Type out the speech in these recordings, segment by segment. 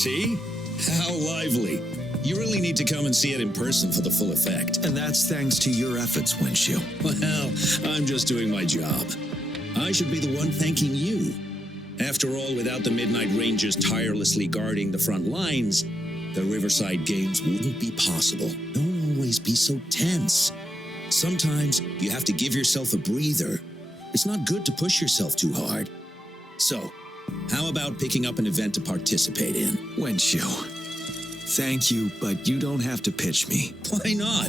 See? How lively. You really need to come and see it in person for the full effect. And that's thanks to your efforts, Wenshu. Well, I'm just doing my job. I should be the one thanking you. After all, without the Midnight Rangers tirelessly guarding the front lines, the Riverside Games wouldn't be possible. Don't always be so tense. Sometimes you have to give yourself a breather. It's not good to push yourself too hard. So, how about picking up an event to participate in? Wenshu, thank you, but you don't have to pitch me. Why not?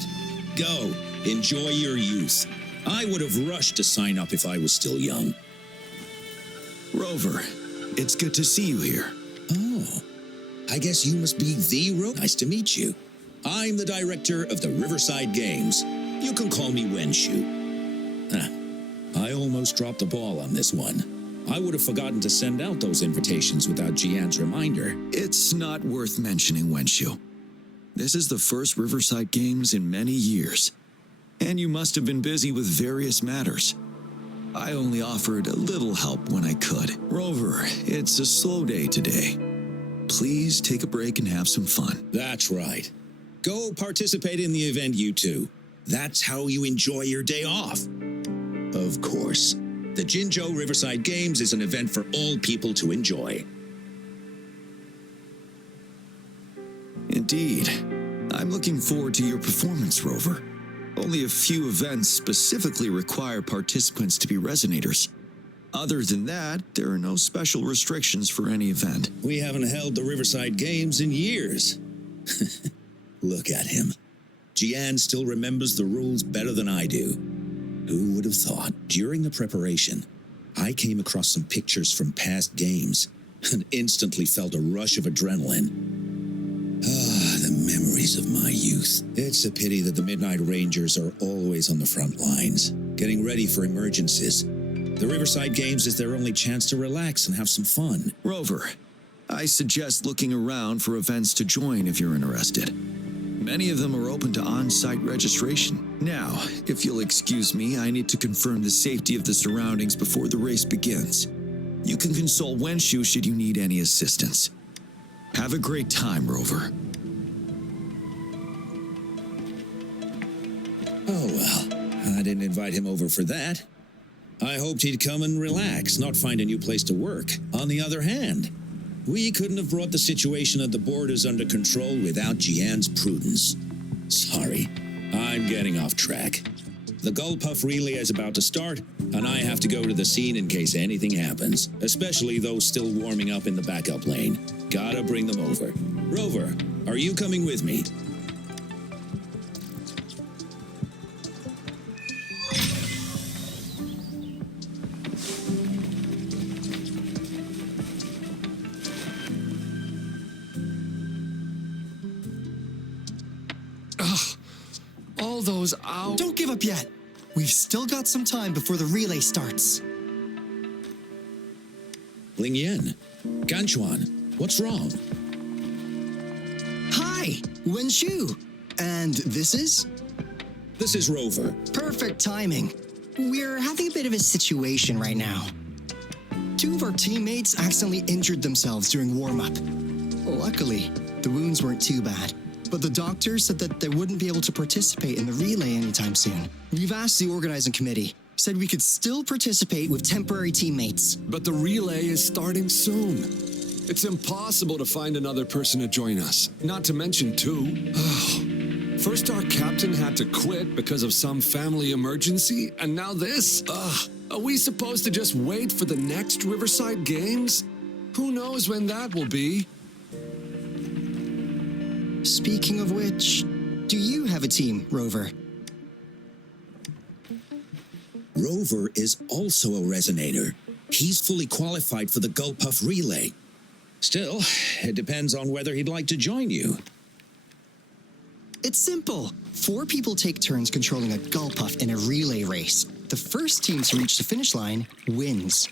Go. Enjoy your youth. I would have rushed to sign up if I was still young. Rover, it's good to see you here. Oh, I guess you must be the Rover. Nice to meet you. I'm the director of the Riverside Games. You can call me Wenshu. I almost dropped the ball on this one. I would have forgotten to send out those invitations without Jiyan's reminder. It's not worth mentioning, Wenshu. This is the first Riverside Games in many years, and you must have been busy with various matters. I only offered a little help when I could. Rover, it's a slow day today. Please take a break and have some fun. That's right. Go participate in the event, you two. That's how you enjoy your day off. Of course, the Jinzhou Riverside Games is an event for all people to enjoy. Indeed. I'm looking forward to your performance, Rover. Only a few events specifically require participants to be Resonators. Other than that, there are no special restrictions for any event. We haven't held the Riverside Games in years. Look at him. Jiyan still remembers the rules better than I do. Who would have thought? During the preparation, I came across some pictures from past games and instantly felt a rush of adrenaline. Ah, the memories of my youth. It's a pity that the Midnight Rangers are always on the front lines, getting ready for emergencies. The Riverside Games is their only chance to relax and have some fun. Rover, I suggest looking around for events to join if you're interested. Many of them are open to on-site registration. Now, if you'll excuse me, I need to confirm the safety of the surroundings before the race begins. You can consult Wenshu should you need any assistance. Have a great time, Rover. Oh well, I didn't invite him over for that. I hoped he'd come and relax, not find a new place to work. On the other hand, we couldn't have brought the situation at the borders under control without Jiyan's prudence. Sorry, I'm getting off track. The Gullpuff relay is about to start, and I have to go to the scene in case anything happens, especially those still warming up in the backup lane. Gotta bring them over. Rover, are you coming with me? All those hours. Don't give up yet. We've still got some time before the relay starts. Ling Yan, Ganchuan, what's wrong? Hi, Wenshu. And this is? This is Rover. Perfect timing. We're having a bit of a situation right now. Two of our teammates accidentally injured themselves during warm-up. Luckily, the wounds weren't too bad. But the doctor said that they wouldn't be able to participate in the relay anytime soon. We've asked the organizing committee, said we could still participate with temporary teammates. But the relay is starting soon. It's impossible to find another person to join us, not to mention two. First our captain had to quit because of some family emergency, and now this? Are we supposed to just wait for the next Riverside Games? Who knows when that will be? Speaking of which, do you have a team, Rover? Rover is also a Resonator. He's fully qualified for the Gullpuff relay. Still, it depends on whether he'd like to join you. It's simple. 4 people take turns controlling a Gullpuff in a relay race. The first team to reach the finish line wins.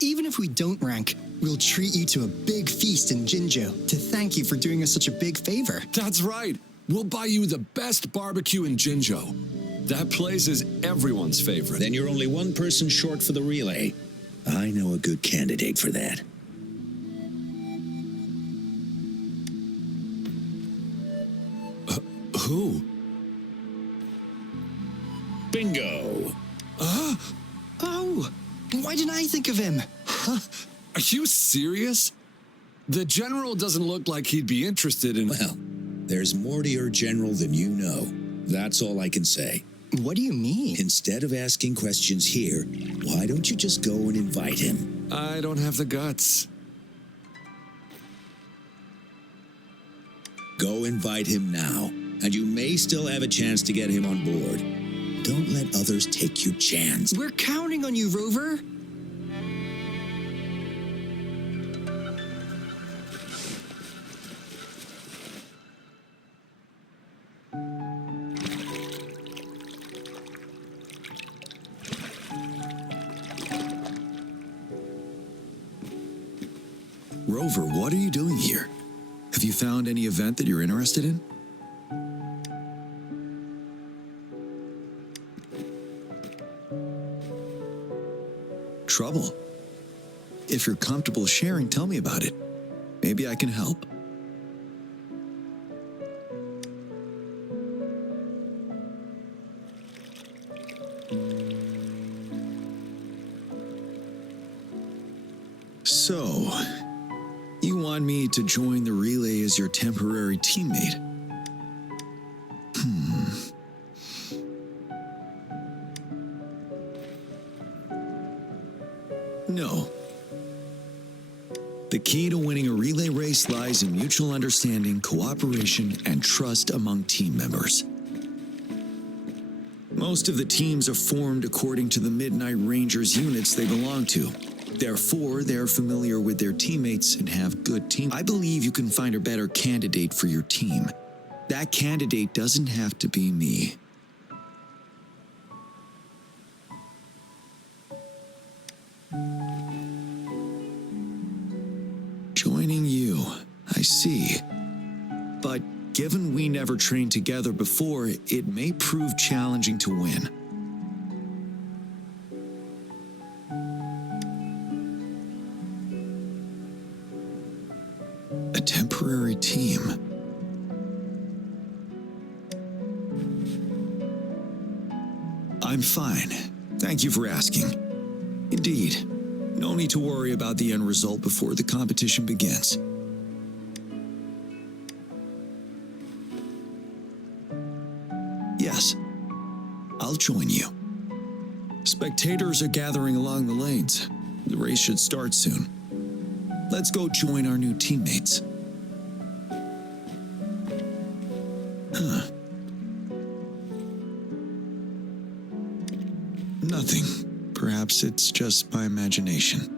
Even if we don't rank, we'll treat you to a big feast in Jinzhou to thank you for doing us such a big favor. That's right. We'll buy you the best barbecue in Jinzhou. That place is everyone's favorite. Then you're only one person short for the relay. I know a good candidate for that. Who? Bingo! Oh, why didn't I think of him? Are you serious? The general doesn't look like he'd be interested in... Well, there's more to your general than you know. That's all I can say. What do you mean? Instead of asking questions here, why don't you just go and invite him? I don't have the guts. Go invite him now, and you may still have a chance to get him on board. Don't let others take your chance. We're counting on you, Rover. Rover, what are you doing here? Have you found any event that you're interested in? Trouble? If you're comfortable sharing, tell me about it. Maybe I can help. So, you want me to join the relay as your temporary teammate? No. The key to winning a relay race lies in mutual understanding, cooperation, and trust among team members. Most of the teams are formed according to the Midnight Rangers units they belong to. Therefore, they're familiar with their teammates and have good team. I believe you can find a better candidate for your team. That candidate doesn't have to be me. Joining you, I see. But given we never trained together before, it may prove challenging to win. A temporary team. I'm fine. Thank you for asking. Indeed, no need to worry about the end result before the competition begins. Yes, I'll join you. Spectators are gathering along the lanes. The race should start soon. Let's go join our new teammates. Nothing. Perhaps it's just my imagination.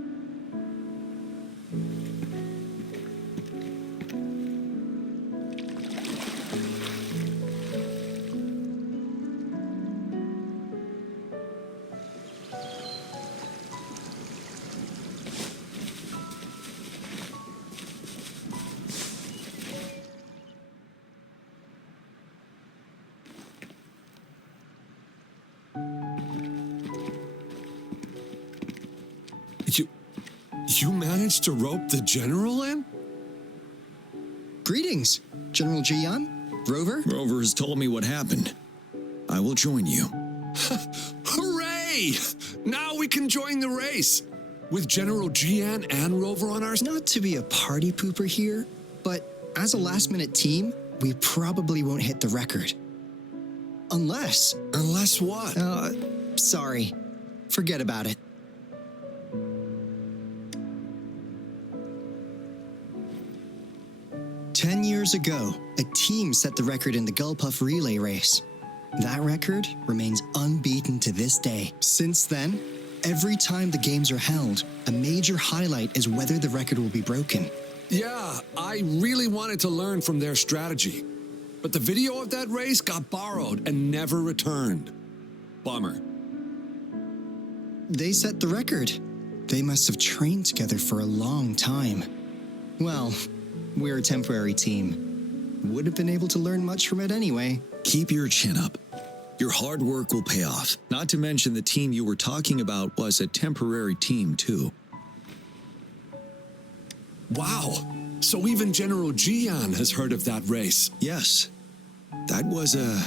You managed to rope the general in? Greetings, General Jiyan. Rover? Rover has told me what happened. I will join you. Hooray! Now we can join the race. With General Jiyan and Rover on our... Not to be a party pooper here, but as a last-minute team, we probably won't hit the record. Unless... Unless what? Sorry. Forget about it. "10 years ago, a team set the record in the Gulpuff relay race. That record remains unbeaten to this day. Since then, every time the games are held, a major highlight is whether the record will be broken. Yeah, I really wanted to learn from their strategy. But the video of that race got borrowed and never returned. Bummer. They set the record. They must have trained together for a long time. Well, we're a temporary team. Would have been able to learn much from it anyway. Keep your chin up. Your hard work will pay off. Not to mention the team you were talking about was a temporary team, too. Wow. So even General Jiyan has heard of that race. Yes. That was a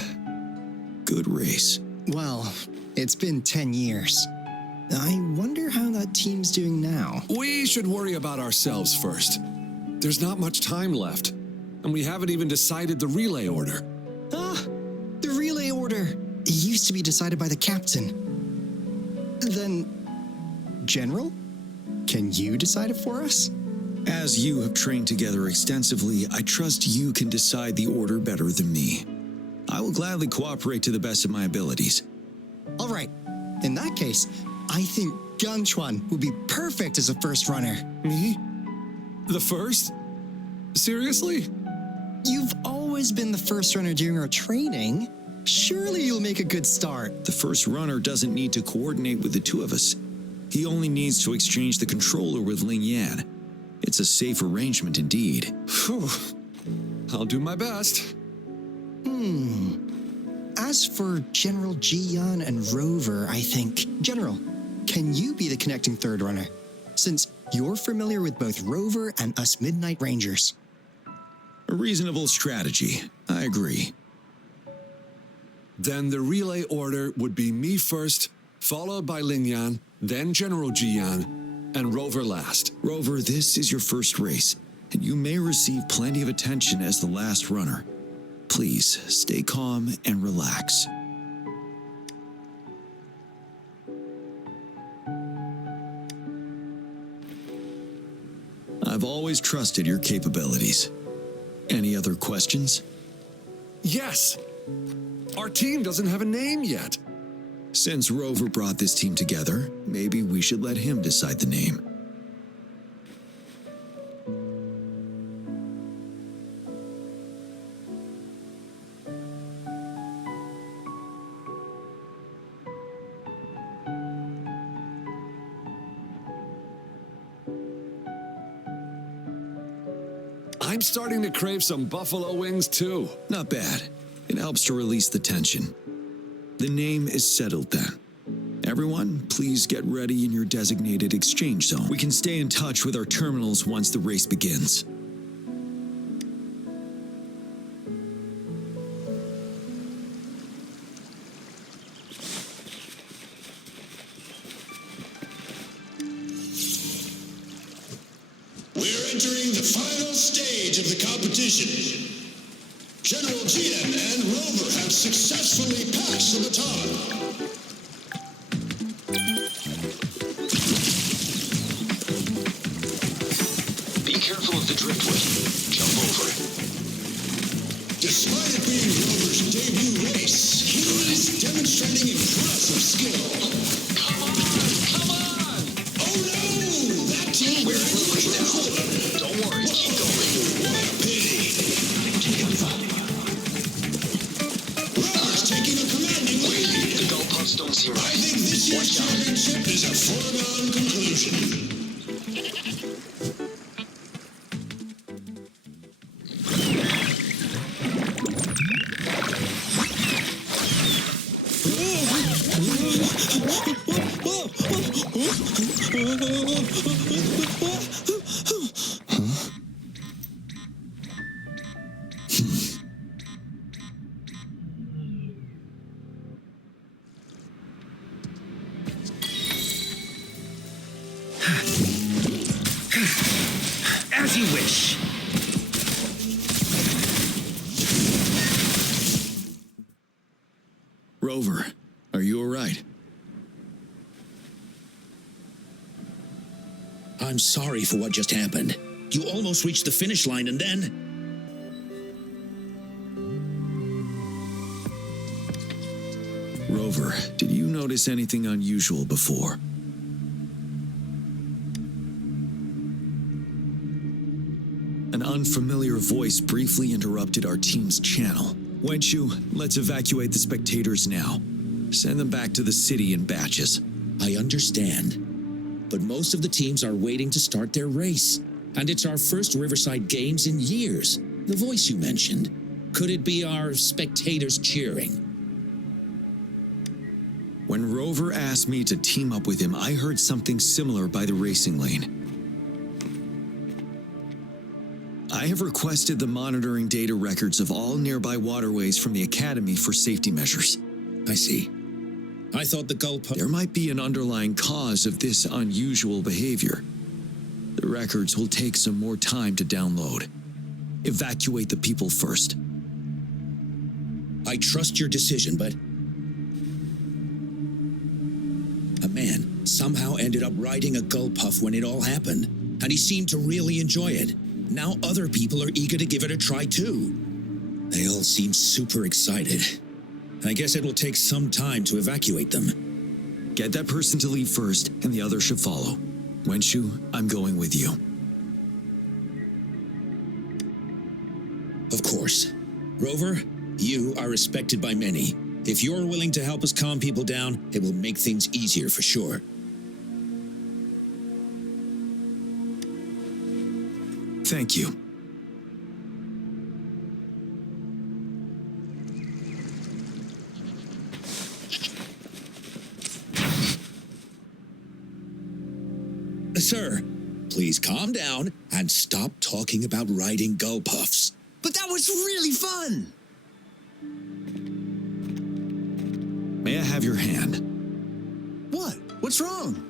good race. Well, it's been 10 years. I wonder how that team's doing now. We should worry about ourselves first. There's not much time left, and we haven't even decided the relay order. Ah, the relay order. It used to be decided by the captain. Then, General, can you decide it for us? As you have trained together extensively, I trust you can decide the order better than me. I will gladly cooperate to the best of my abilities. All right. In that case, I think Gunchuan would be perfect as a first runner. Me? The first? Seriously? You've always been the first runner during our training. Surely you'll make a good start. The first runner doesn't need to coordinate with the two of us. He only needs to exchange the controller with Ling Yan. It's a safe arrangement indeed. Phew. I'll do my best. As for General Jiyan and Rover, I think... General, can you be the connecting third runner? Since you're familiar with both Rover and us Midnight Rangers. A reasonable strategy. I agree. Then the relay order would be me first, followed by Ling Yan, then General Jiyan, and Rover last. Rover, this is your first race, and you may receive plenty of attention as the last runner. Please, stay calm and relax. I've always trusted your capabilities. Any other questions? Yes! Our team doesn't have a name yet. Since Rover brought this team together, maybe we should let him decide the name. I'm starting to crave some buffalo wings too. Not bad. It helps to release the tension. The name is settled then. Everyone, please get ready in your designated exchange zone. We can stay in touch with our terminals once the race begins. We're entering the final stage of the competition. General Jiyan and Rover have successfully passed the baton. Be careful of the driftwood. Jump over it. Despite it being Rover's debut race, he is demonstrating impressive skill. Come on! Oh no! That team We're moving now. Don't worry, keep going. What a pity! Rover's taking a commanding lead. The goalposts don't seem I right. think this year's Watch out. championship is a foregone conclusion. As you wish. Rover, are you all right? I'm sorry for what just happened. You almost reached the finish line and then... Rover, did you notice anything unusual before? An unfamiliar voice briefly interrupted our team's channel. Wenchu, let's evacuate the spectators now. Send them back to the city in batches. I understand. But most of the teams are waiting to start their race. And it's our first Riverside Games in years. The voice you mentioned. Could it be our spectators cheering? When Rover asked me to team up with him, I heard something similar by the racing lane. I have requested the monitoring data records of all nearby waterways from the Academy for safety measures. I see. I thought the gull puff... There might be an underlying cause of this unusual behavior. The records will take some more time to download. Evacuate the people first. I trust your decision, but... A man somehow ended up riding a gull puff when it all happened, and he seemed to really enjoy it. Now other people are eager to give it a try too. They all seem super excited. I guess it will take some time to evacuate them. Get that person to leave first, and the others should follow. Wenshu, I'm going with you. Of course. Rover, you are respected by many. If you're willing to help us calm people down, it will make things easier for sure. Thank you. Sir, please calm down and stop talking about riding gull puffs. But that was really fun! May I have your hand? What? What's wrong?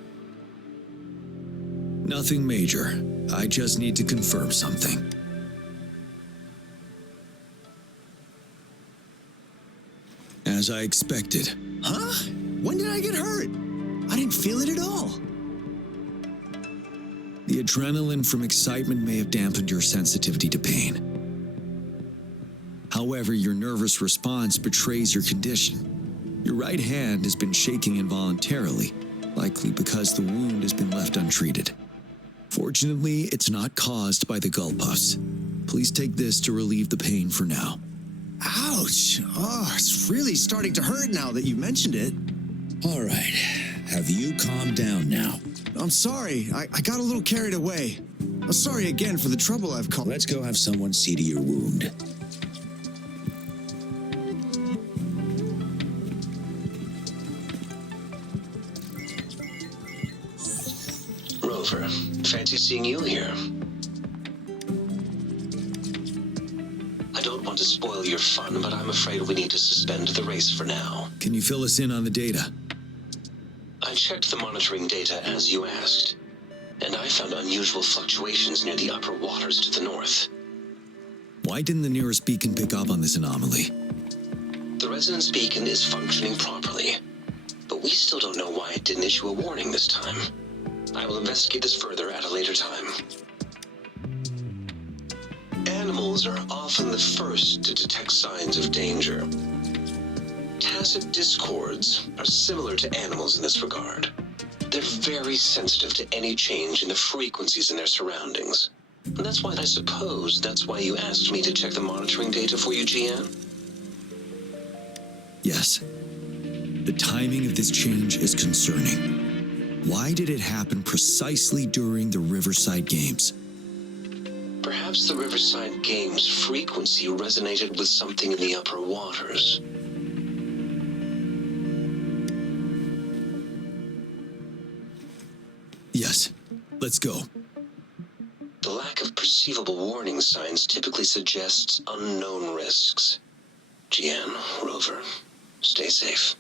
Nothing major. I just need to confirm something. As I expected. Huh? When did I get hurt? I didn't feel it at all. The adrenaline from excitement may have dampened your sensitivity to pain. However, your nervous response betrays your condition. Your right hand has been shaking involuntarily, likely because the wound has been left untreated. Fortunately, it's not caused by the gull puffs. Please take this to relieve the pain for now. Ouch! Oh, it's really starting to hurt now that you mentioned it. All right. Have you calmed down now? I'm sorry. I got a little carried away. I'm sorry again for the trouble I've caused. Let's go have someone see to your wound. Rover, fancy seeing you here. I don't want to spoil your fun, but I'm afraid we need to suspend the race for now. Can you fill us in on the data? I checked the monitoring data as you asked, and I found unusual fluctuations near the upper waters to the north. Why didn't the nearest beacon pick up on this anomaly? The resonance beacon is functioning properly, but we still don't know why it didn't issue a warning this time. I will investigate this further at a later time. Animals are often the first to detect signs of danger. Tacit discords are similar to animals in this regard. They're very sensitive to any change in the frequencies in their surroundings. And that's why I suppose that's why you asked me to check the monitoring data for you, Jiyan? Yes. The timing of this change is concerning. Why did it happen precisely during the Riverside Games? Perhaps the Riverside Games' frequency resonated with something in the upper waters. Yes. Let's go. The lack of perceivable warning signs typically suggests unknown risks. Jiyan, Rover, stay safe.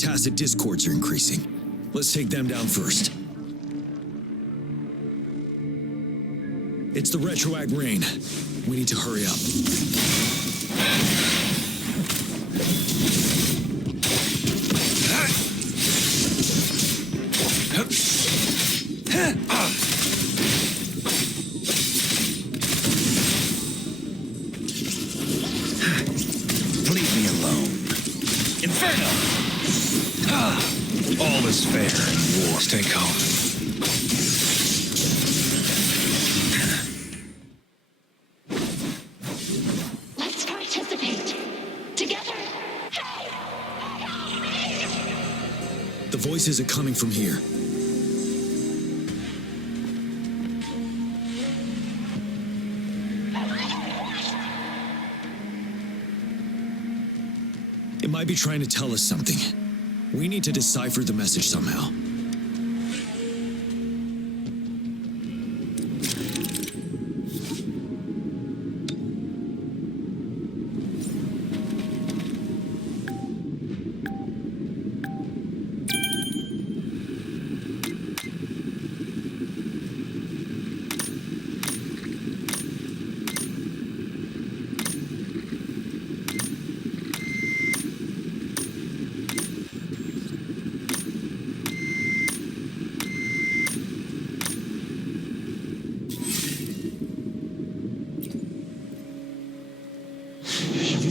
tacit discords are increasing. Let's take them down first. It's the retroag rain. We need to hurry up. Leave me alone. Inferno! All is fair in war. Stay calm. Let's participate. Together. The voices are coming from here. It might be trying to tell us something. We need to decipher the message somehow.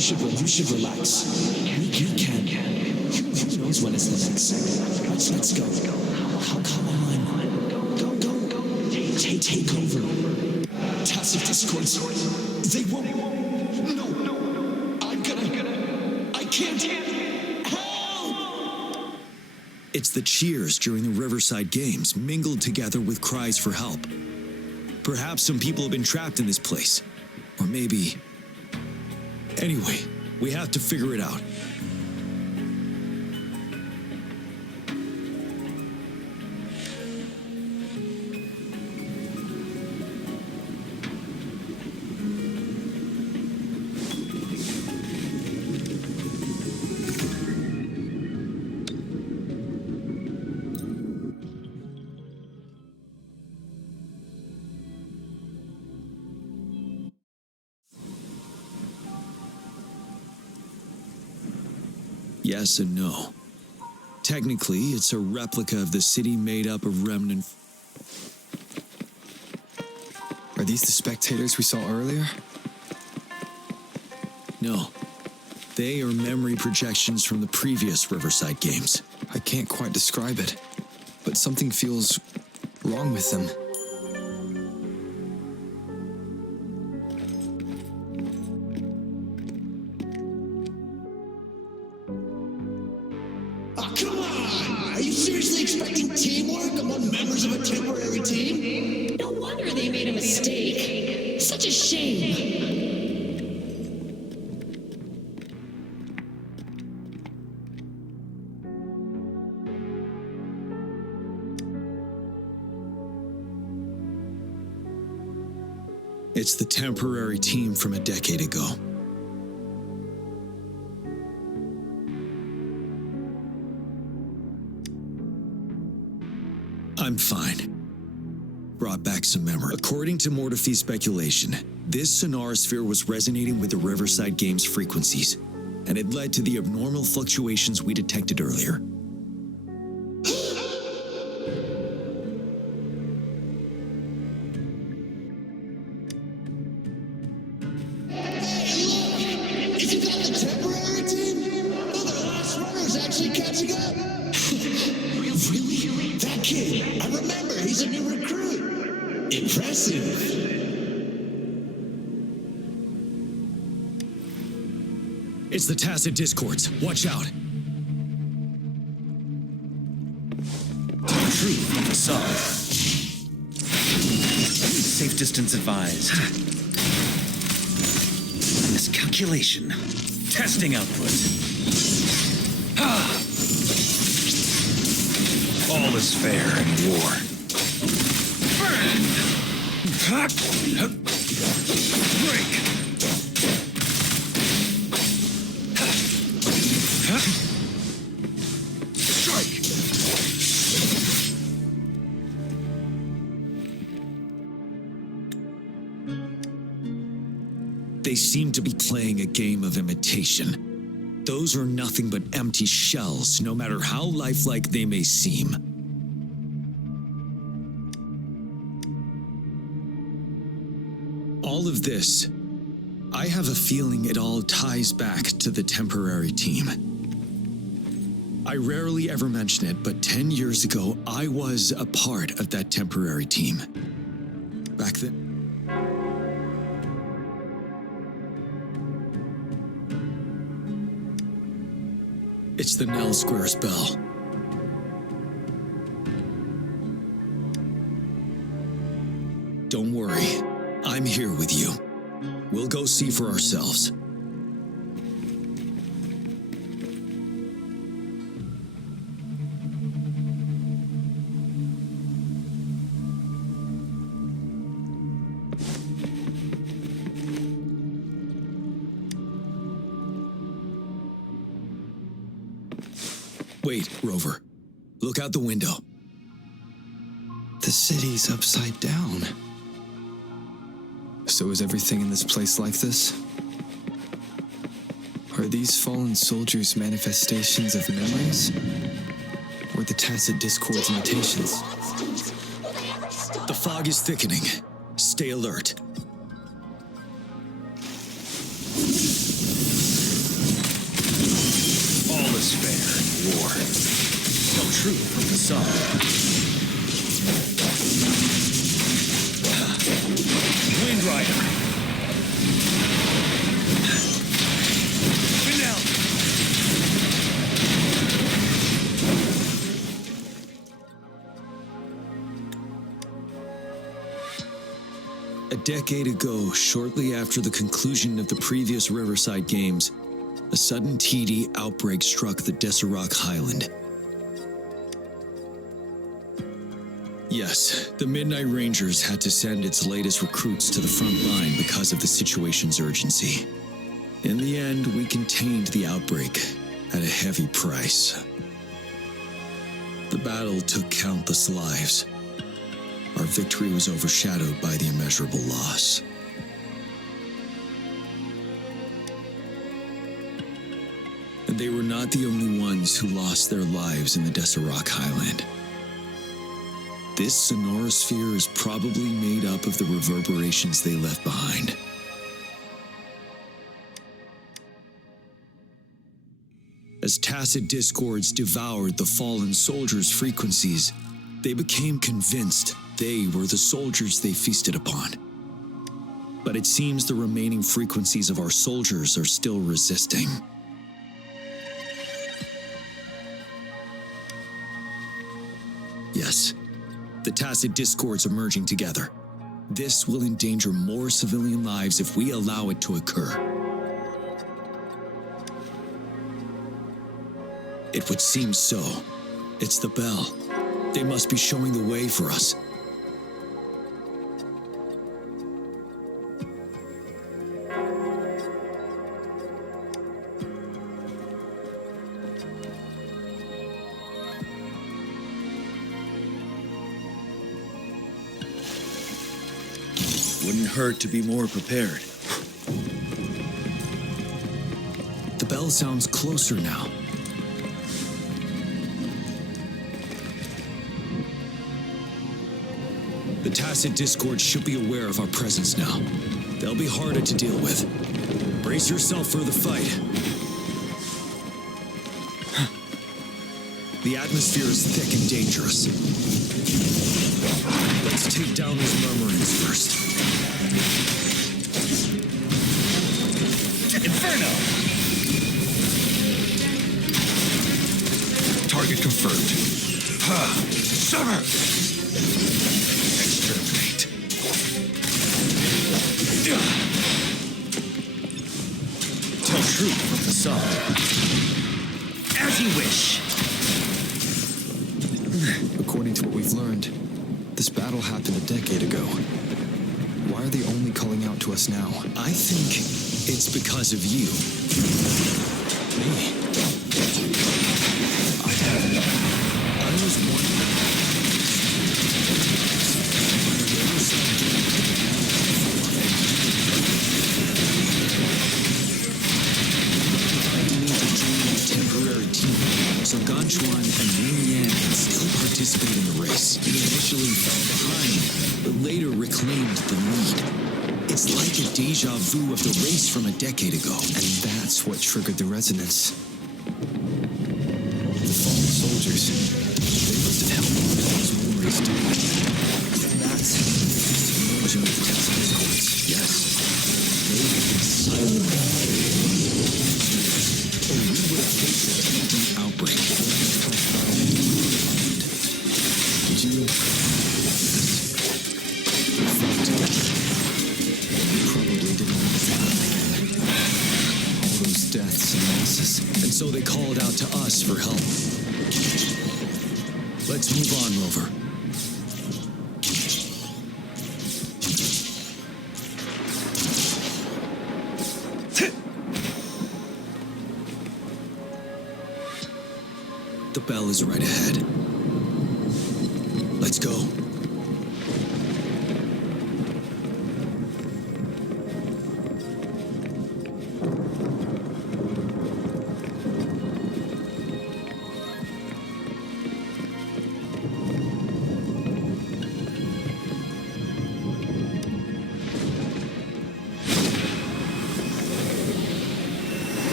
You should relax. We can. Who knows when it's the next? Let's go. Come on. Go. Take over. Tacit discords. They won't. No. I can't. Help! It's the cheers during the Riverside Games mingled together with cries for help. Perhaps some people have been trapped in this place. Or maybe... Anyway, we have to figure it out. Yes and no. Technically, it's a replica of the city made up of remnant... Are these the spectators we saw earlier? No. They are memory projections from the previous Riverside Games. I can't quite describe it, but something feels wrong with them. Oh, come on! Are you seriously expecting teamwork among members of a temporary team? No wonder they made a mistake. Such a shame. It's the temporary team from a decade ago. I'm fine. Brought back some memory. According to Mortefy's speculation, this sonorosphere was resonating with the Riverside Games frequencies, and it led to the abnormal fluctuations we detected earlier. Isn't that the temporary team? Oh, the last runner's actually catching up. Really? That kid, I remember, he's a new recruit. Impressive. It's the tacit discords. Watch out. Truth from the sun. Safe distance advised. Miscalculation. Testing output. All is fair in war. Break. seem to be playing a game of imitation. Those are nothing but empty shells, no matter how lifelike they may seem. All of this, I have a feeling it all ties back to the temporary team. I rarely ever mention it, but 10 years ago, I was a part of that temporary team. Back then. It's the Nell Squares bell. Don't worry, I'm here with you. We'll go see for ourselves. Wait, Rover. Look out the window. The city's upside down. So is everything in this place like this? Are these fallen soldiers manifestations of memories? Or the tacit discord's imitations? The fog is thickening. Stay alert. All is fair in war. Tell truth from facade. Wind Rider. Finale. A decade ago, shortly after the conclusion of the previous Riverside Games, a sudden TD outbreak struck the Deserac Highland. Yes, the Midnight Rangers had to send its latest recruits to the front line because of the situation's urgency. In the end, we contained the outbreak at a heavy price. The battle took countless lives. Our victory was overshadowed by the immeasurable loss. And they were not the only ones who lost their lives in the Deserac Highland. This sonorosphere is probably made up of the reverberations they left behind. As tacit discords devoured the fallen soldiers' frequencies, they became convinced they were the soldiers they feasted upon. But it seems the remaining frequencies of our soldiers are still resisting. Yes. The tacit discords are merging together. This will endanger more civilian lives if we allow it to occur. It would seem so. It's the bell. They must be showing the way for us. Wouldn't hurt to be more prepared. The bell sounds closer now. The tacit discord should be aware of our presence now. They'll be harder to deal with. Brace yourself for the fight. The atmosphere is thick and dangerous. Let's take down those murmurings first. Inferno! Target confirmed. Sever! Exterminate. Tell truth from the sun. As you wish. According to what we've learned, this battle happened a decade ago. Why are they only calling out to us now? I think it's because of you. Me? I was wondering. Chuan and Ning Yan can still participate in the race. He initially fell behind, but later reclaimed the lead. It's like a deja vu of the race from a decade ago. And that's what triggered the resonance. The fallen soldiers, they must have held on to those memories too. That's the origin of the Tesla discords. Yes, they have been silent. Or we would have faced a TB outbreak. Did you? Probably didn't want to happen again. All those deaths and losses. And so they called out to us for help. Let's move on, Rover. The bell is right ahead. Let's go.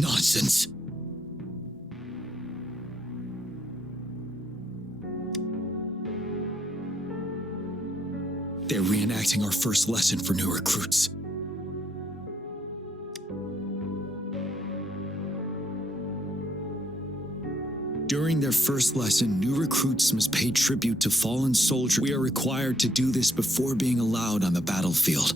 Nonsense. They're reenacting our first lesson for new recruits. During their first lesson, new recruits must pay tribute to fallen soldiers. We are required to do this before being allowed on the battlefield.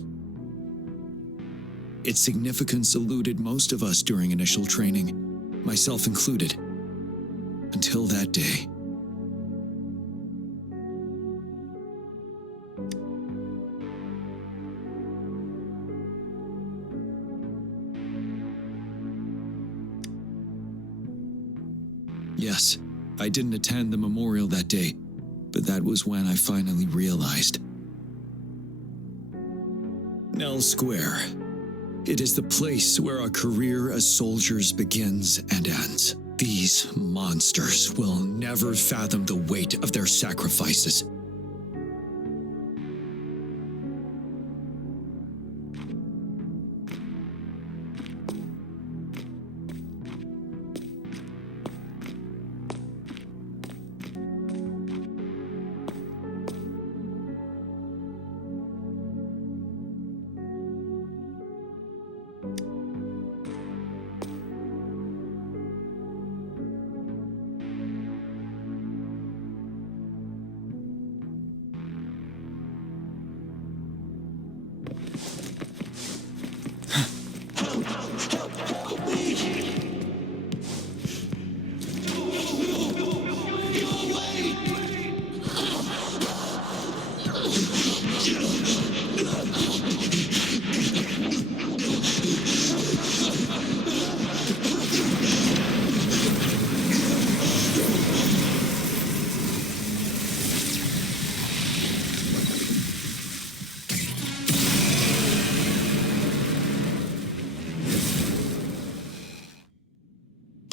Its significance eluded most of us during initial training, myself included, until that day. Yes, I didn't attend the memorial that day, but that was when I finally realized. Nell Square. It is the place where our career as soldiers begins and ends. These monsters will never fathom the weight of their sacrifices.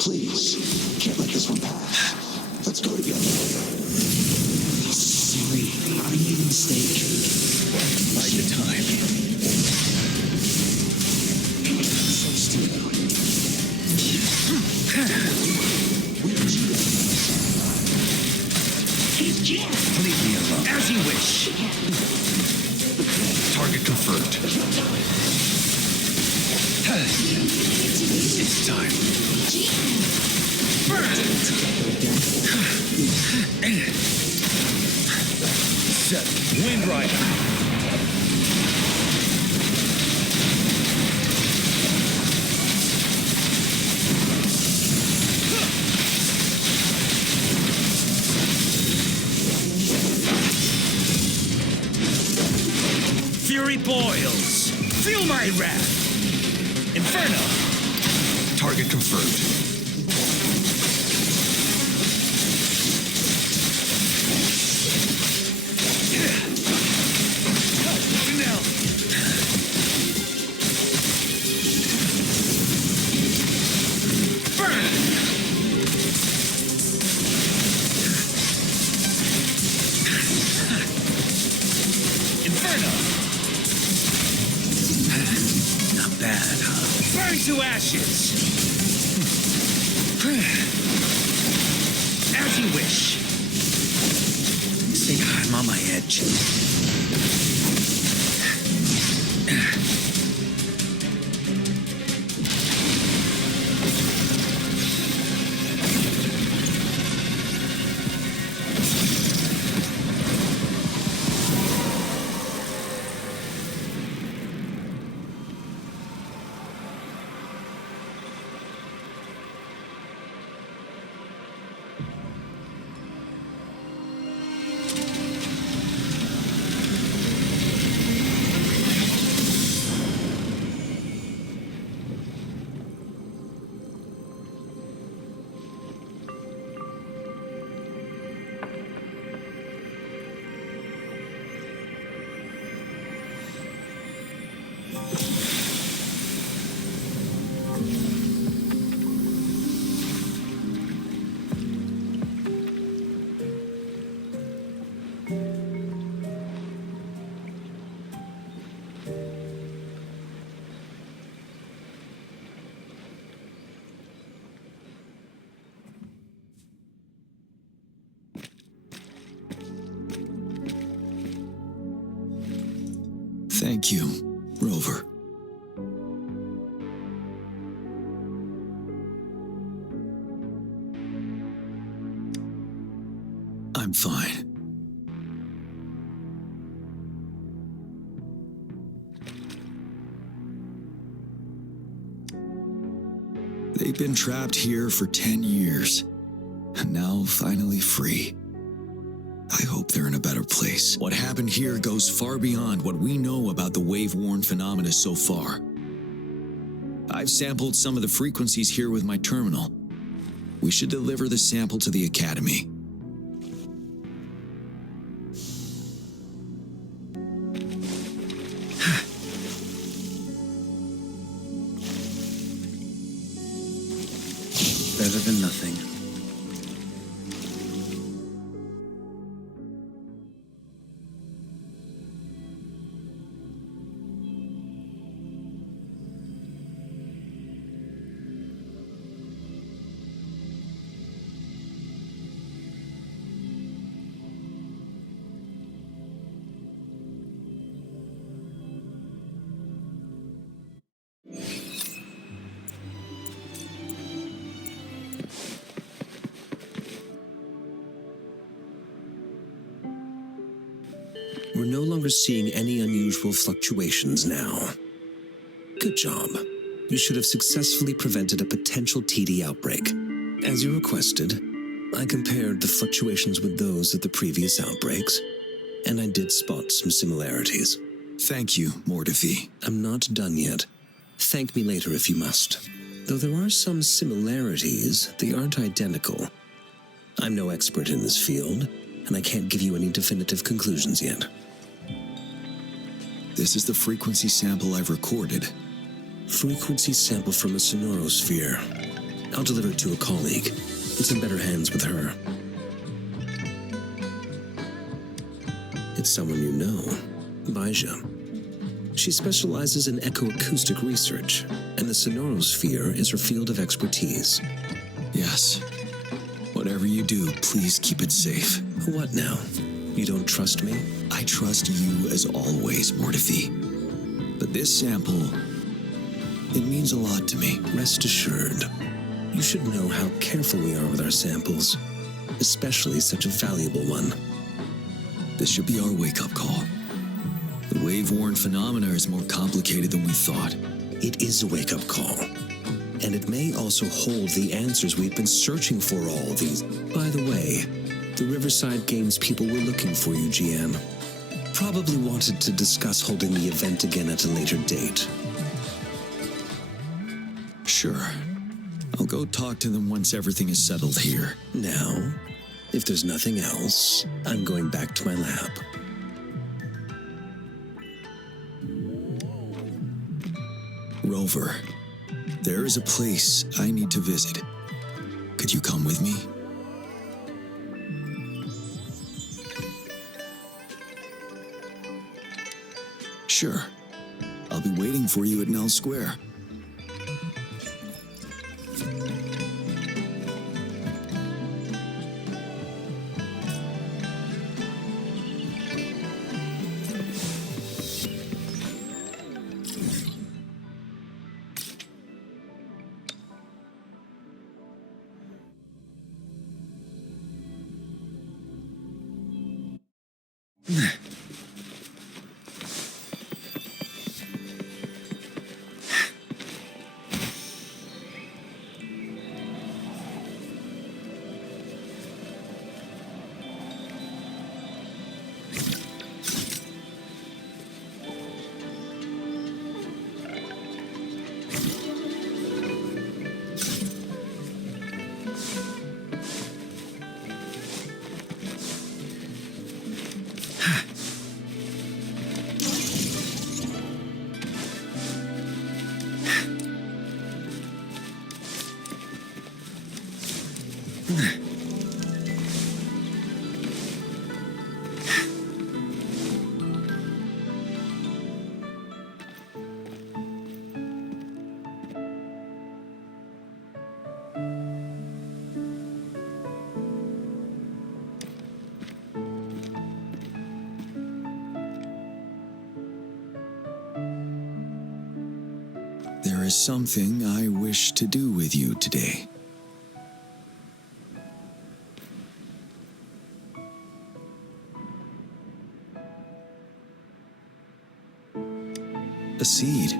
Please, can't let this one pass. Let's go together. Sorry, I made a mistake. Bide the time. So still. We're Jiyan. He's Jiyan. Leave me alone. As you wish. Target confirmed. It's time. Set. Wind Rider. fury boils. Feel my wrath. Inferno. Target confirmed. Not bad, huh? Burn to ashes! As you wish. See, I'm on my edge. Thank you, Rover. I'm fine. They've been trapped here for 10 years, and now finally free. I hope they're in a better place. What happened here goes far beyond what we know about the wave-worn phenomena so far. I've sampled some of the frequencies here with my terminal. We should deliver the sample to the Academy. Better than nothing. We're no longer seeing any unusual fluctuations now. Good job. You should have successfully prevented a potential TD outbreak. As you requested, I compared the fluctuations with those of the previous outbreaks, and I did spot some similarities. Thank you, Mortifi. I'm not done yet. Thank me later if you must. Though there are some similarities, they aren't identical. I'm no expert in this field, and I can't give you any definitive conclusions yet. This is the frequency sample I've recorded. Frequency sample from a sonorosphere. I'll deliver it to a colleague. It's in better hands with her. It's someone you know, Baija. She specializes in echoacoustic research, and the sonorosphere is her field of expertise. Yes. Whatever you do, please keep it safe. What now? You don't trust me? I trust you as always, Mortifi. But this sample, it means a lot to me. Rest assured. You should know how careful we are with our samples, especially such a valuable one. This should be our wake-up call. The wave-worn phenomena is more complicated than we thought. It is a wake-up call. And it may also hold the answers we've been searching for all these. By the way, the Riverside Games people were looking for you, Jiyan. probably wanted to discuss holding the event again at a later date. Sure. I'll go talk to them once everything is settled here. Now, if there's nothing else, I'm going back to my lab. Rover, there is a place I need to visit. Could you come with me? Sure. I'll be waiting for you at Nell Square. There is something I wish to do with you today. A seed.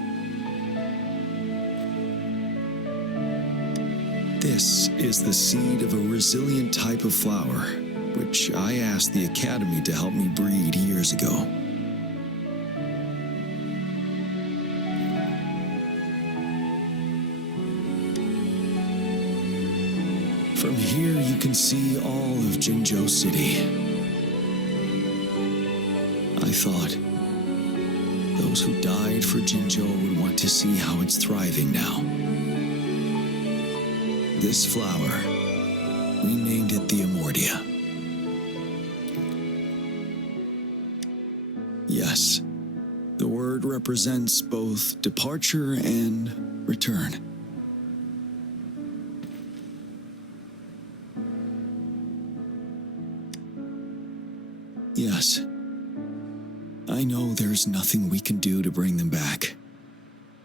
This is the seed of a resilient type of flower, which I asked the Academy to help me breed years ago. From here, you can see all of Jinzhou City. I thought those who died for Jinzhou would want to see how it's thriving now. This flower, we named it the Amordia. Yes, the word represents both departure and return. Yes. I know there's nothing we can do to bring them back.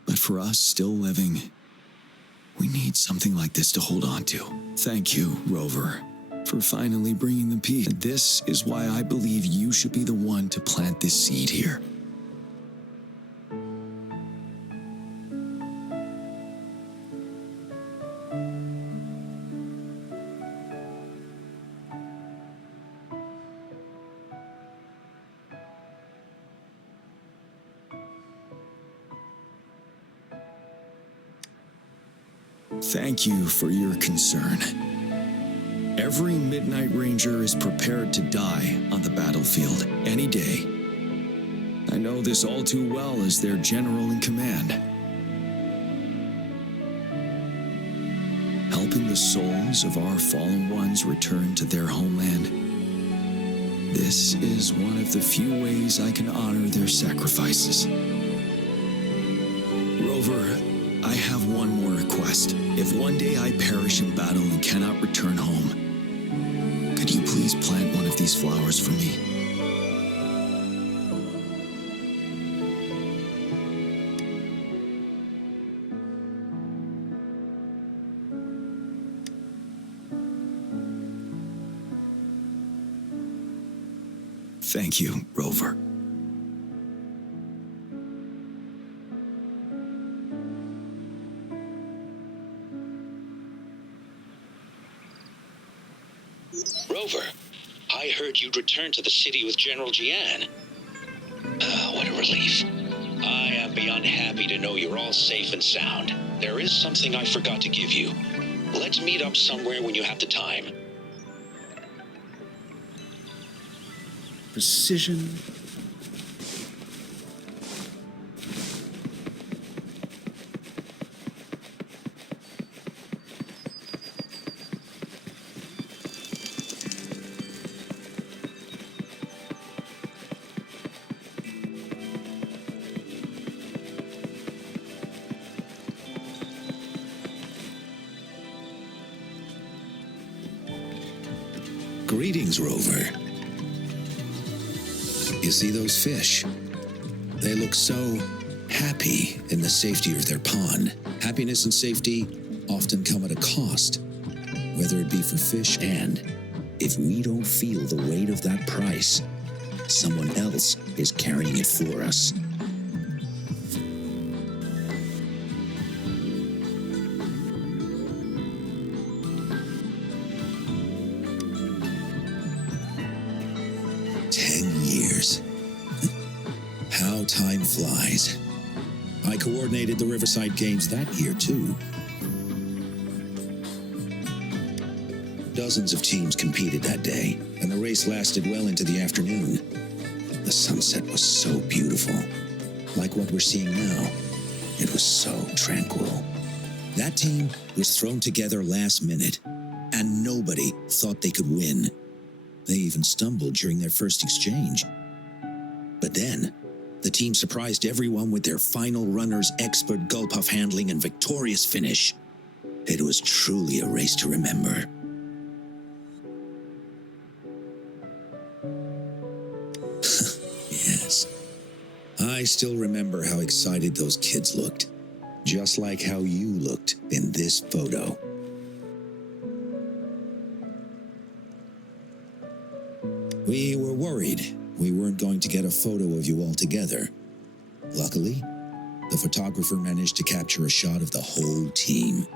But for us still living, we need something like this to hold on to. Thank you, Rover, for finally bringing them peace. And this is why I believe you should be the one to plant this seed here. Thank you for your concern. Every Midnight Ranger is prepared to die on the battlefield any day. I know this all too well as their general in command. Helping the souls of our fallen ones return to their homeland. This is one of the few ways I can honor their sacrifices. Rover, I have one more request. If one day I perish in battle and cannot return home, could you please plant one of these flowers for me? Thank you, Rover. Rover, I heard you'd returned to the city with General Jiyan. What a relief. I am beyond happy to know you're all safe and sound. There is something I forgot to give you. Let's meet up somewhere when you have the time. Precision. Greetings, Rover. You see those fish? They look so happy in the safety of their pond. Happiness and safety often come at a cost, whether it be for fish, and if we don't feel the weight of that price, someone else is carrying it for us. How time flies. I coordinated the Riverside Games that year, too. Dozens of teams competed that day, and the race lasted well into the afternoon. The sunset was so beautiful. Like what we're seeing now, it was so tranquil. That team was thrown together last minute, and nobody thought they could win. They even stumbled during their first exchange. But then, the team surprised everyone with their final runner's expert gulp-off handling and victorious finish. It was truly a race to remember. Yes. I still remember how excited those kids looked. Just like how you looked in this photo. We were worried we weren't going to get a photo of you all together. Luckily, the photographer managed to capture a shot of the whole team.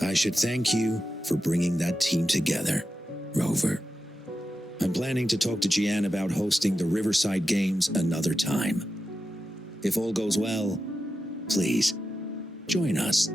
I should thank you for bringing that team together, Rover. I'm planning to talk to Jiyan about hosting the Riverside Games another time. If all goes well, please, join us.